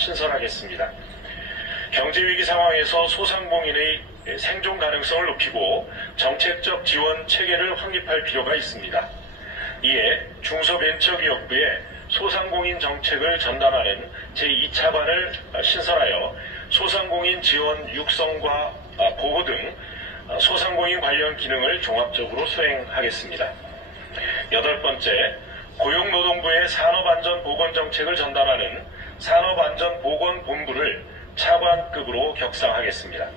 신설하겠습니다. 경제위기 상황에서 소상공인의 생존 가능성을 높이고 정책적 지원 체계를 확립할 필요가 있습니다. 이에 중소벤처기업부에 소상공인 정책을 전담하는 제2차관을 신설하여 소상공인 지원 육성과 보호 등 소상공인 관련 기능을 종합적으로 수행하겠습니다. 8번째, 고용노동부의 산업안전보건정책을 전담하는 산업안전보건본부를 차관급으로 격상하겠습니다.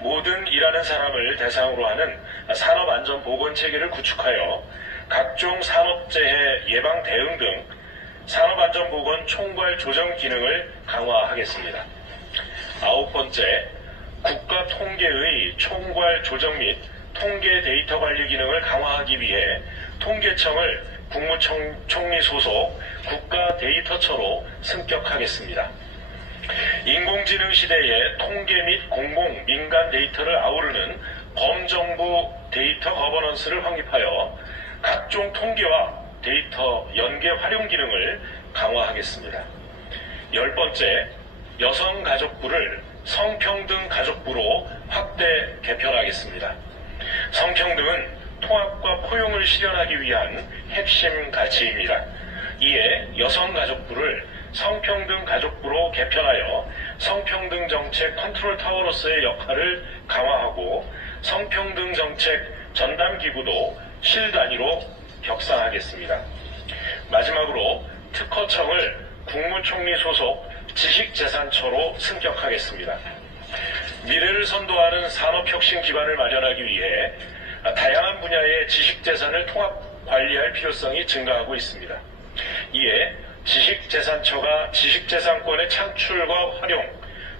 모든 일하는 사람을 대상으로 하는 산업안전보건체계를 구축하여 각종 산업재해 예방 대응 등 산업안전보건 총괄 조정 기능을 강화하겠습니다. 9번째, 국가통계의 총괄 조정 및 통계 데이터 관리 기능을 강화하기 위해 통계청을 국무총리 소속 국가데이터처로 승격하겠습니다. 인공지능 시대에 통계 및 공공, 민간 데이터를 아우르는 범정부 데이터 거버넌스를 확립하여 각종 통계와 데이터 연계 활용 기능을 강화하겠습니다. 10번째, 여성가족부를 성평등 가족부로 확대 개편하겠습니다. 성평등은 통합과 포용을 실현하기 위한 핵심 가치입니다. 이에 여성가족부를 성평등 가족부로 개편하여 성평등 정책 컨트롤 타워로서의 역할을 강화하고 성평등 정책 전담기구도 실 단위로 격상하겠습니다. 마지막으로 특허청을 국무총리 소속 지식재산처로 승격하겠습니다. 미래를 선도하는 산업혁신 기반을 마련하기 위해 다양한 분야의 지식재산을 통합 관리할 필요성이 증가하고 있습니다. 이에 지식재산처가 지식재산권의 창출과 활용,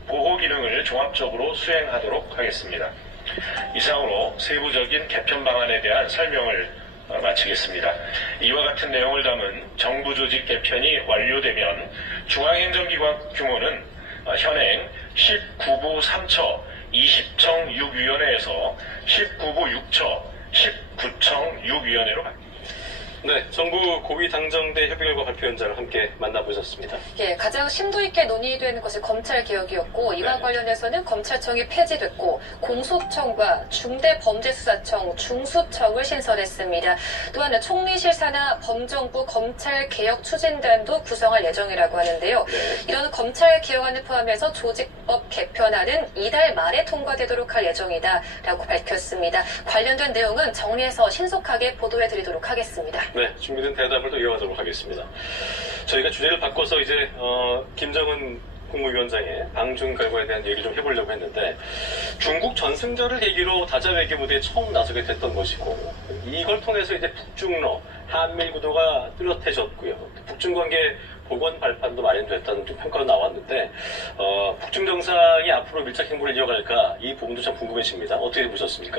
보호 기능을 종합적으로 수행하도록 하겠습니다. 이상으로 세부적인 개편 방안에 대한 설명을 마치겠습니다. 이와 같은 내용을 담은 정부 조직 개편이 완료되면 중앙행정기관 규모는 현행 19부 3처 20청 6위원회에서 19부 6처 19청 6위원회로 바뀝니다. 네, 정부 고위 당정대 협의 결과 발표 현장을 함께 만나보셨습니다. 예, 가장 심도 있게 논의되는 것이 검찰 개혁이었고 이와 관련해서는 검찰청이 폐지됐고 공소청과 중대범죄수사청, 중수청을 신설했습니다. 또한 총리실 산하 범정부 검찰개혁 추진단도 구성할 예정이라고 하는데요. 이런 검찰 개혁안을 포함해서 조직법 개편안은 이달 말에 통과되도록 할 예정이다라고 밝혔습니다. 관련된 내용은 정리해서 신속하게 보도해드리도록 하겠습니다. 네, 준비된 대답을 또 이어가도록 하겠습니다. 저희가 주제를 바꿔서 이제 김정은 국무위원장의 방중 결과에 대한 얘기를 좀 해보려고 했는데 중국 전승절을 계기로 다자 외교 무대에 처음 나서게 됐던 것이고 이걸 통해서 이제 북중러 한밀 구도가 뚜렷해졌고요. 북중 관계 복원 발판도 마련됐다는 평가가 나왔는데 북중 정상이 앞으로 밀착 행보를 이어갈까 이 부분도 참 궁금해집니다. 어떻게 보셨습니까?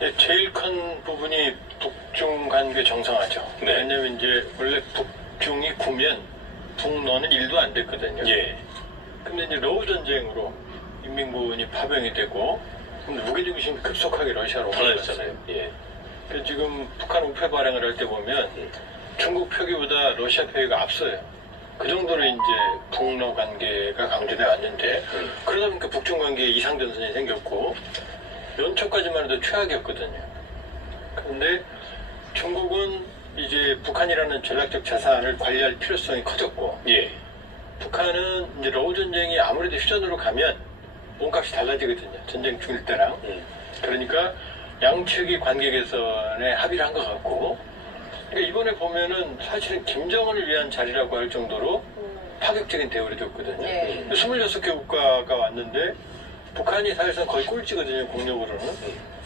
네, 제일 큰 부분이 북중 관계 정상화죠. 네. 왜냐하면 이제 원래 북중이 구면 북러는 일도 안 됐거든요. 예. 근데 이제 러우 전쟁으로 인민군이 파병이 되고 무게중심이 급속하게 러시아로 달라졌잖아요. 예. 그래서 지금 북한 우패 발행을 할 때 보면 중국 표기보다 러시아 표기가 앞서요. 그 정도로 이제 북러 관계가 강조돼 왔는데 그러다 보니까 북중 관계에 이상전선이 생겼고 연초까지만 해도 최악이었거든요. 그런데 중국은 이제 북한이라는 전략적 자산을 관리할 필요성이 커졌고 예. 북한은 이제 러우 전쟁이 아무래도 휴전으로 가면 몸값이 달라지거든요. 전쟁 중일 때랑. 그러니까 양측이 관계 개선에 합의를 한 것 같고 그러니까 이번에 보면은 사실은 김정은을 위한 자리라고 할 정도로 파격적인 대우를 줬거든요. 26개 국가가 왔는데 북한이 사실상 거의 꼴찌거든요. 국력으로는.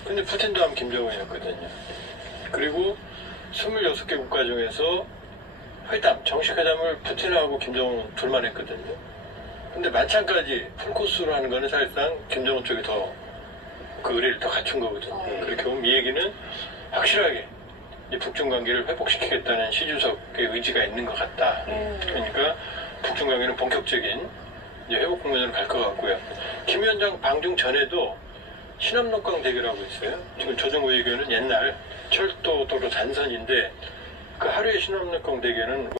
근데 푸틴도 하면 김정은이었거든요. 그리고 26개 국가 중에서 회담, 정식 회담을 푸틴하고 김정은 둘만 했거든요. 근데 만찬까지 풀코스로 하는 거는 사실상 김정은 쪽이 더 그 의뢰를 더 갖춘 거거든요. 그렇게 보면 이 얘기는 확실하게 이제 북중 관계를 회복시키겠다는 시주석의 의지가 있는 것 같다. 그러니까 북중 관계는 본격적인 이제 회복 국면으로 갈 것 같고요. 김 위원장 방중 전에도 신암록강 대교라고 있어요. 지금 조정우 의견은 옛날 철도 도로 단선인데 그 하루의 신암록강 대교는